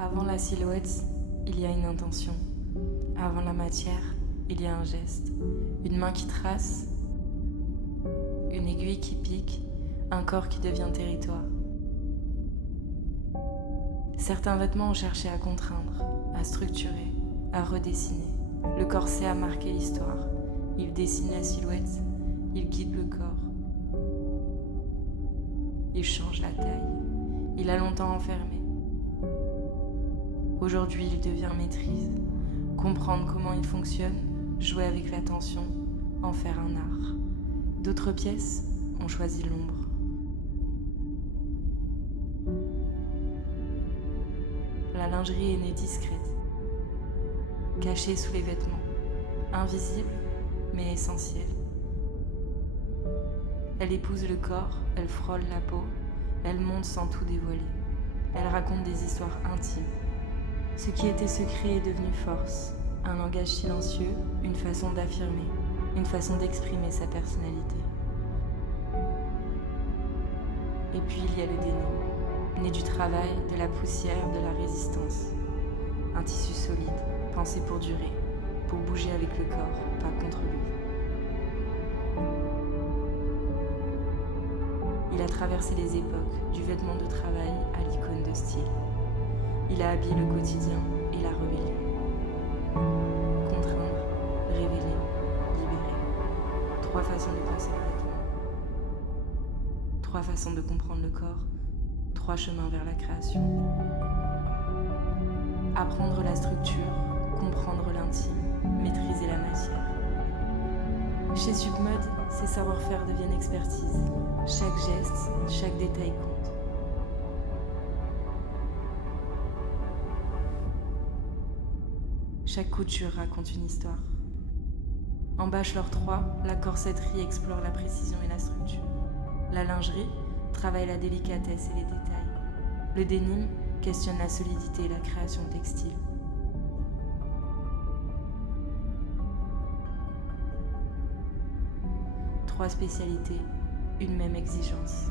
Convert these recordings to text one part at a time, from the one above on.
Avant la silhouette, il y a une intention. Avant la matière, il y a un geste. Une main qui trace, une aiguille qui pique, un corps qui devient territoire. Certains vêtements ont cherché à contraindre, à structurer, à redessiner. Le corset a marqué l'histoire. Il dessine la silhouette, il guide le corps. Il change la taille. Il a longtemps enfermé. Aujourd'hui, il devient maîtrise. Comprendre comment il fonctionne, jouer avec la tension, en faire un art. D'autres pièces ont choisi l'ombre. La lingerie est née discrète, cachée sous les vêtements, invisible mais essentielle. Elle épouse le corps, elle frôle la peau, elle monte sans tout dévoiler. Elle raconte des histoires intimes. Ce qui était secret est devenu force, un langage silencieux, une façon d'affirmer, une façon d'exprimer sa personnalité. Et puis il y a le déni, né du travail, de la poussière, de la résistance. Un tissu solide, pensé pour durer, pour bouger avec le corps, pas contre lui. Il a traversé les époques, du vêtement de travail à l'icône de style. Il a habillé le quotidien et la rébellion. Contraindre, révéler, libérer. 3 façons de penser le vêtement. 3 façons de comprendre le corps. 3 chemins vers la création. Apprendre la structure, comprendre l'intime, maîtriser la matière. Chez Submode, ces savoir-faire deviennent expertise. Chaque geste, chaque détail compte. Chaque couture raconte une histoire. En Bachelor 3, la corsetterie explore la précision et la structure. La lingerie travaille la délicatesse et les détails. Le denim questionne la solidité et la création textile. Trois spécialités, une même exigence.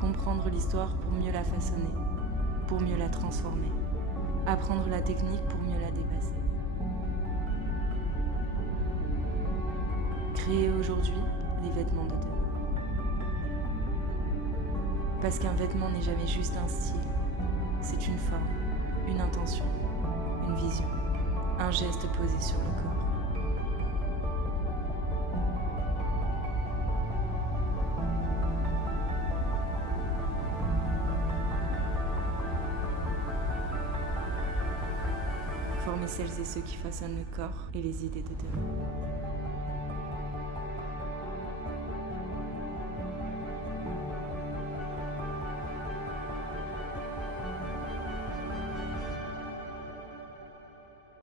Comprendre l'histoire pour mieux la façonner, pour mieux la transformer. Apprendre la technique pour mieux la dépasser. Créer aujourd'hui les vêtements de demain. Parce qu'un vêtement n'est jamais juste un style, c'est une forme, une intention, une vision, un geste posé sur le corps. Former celles et ceux qui façonnent le corps et les idées de demain.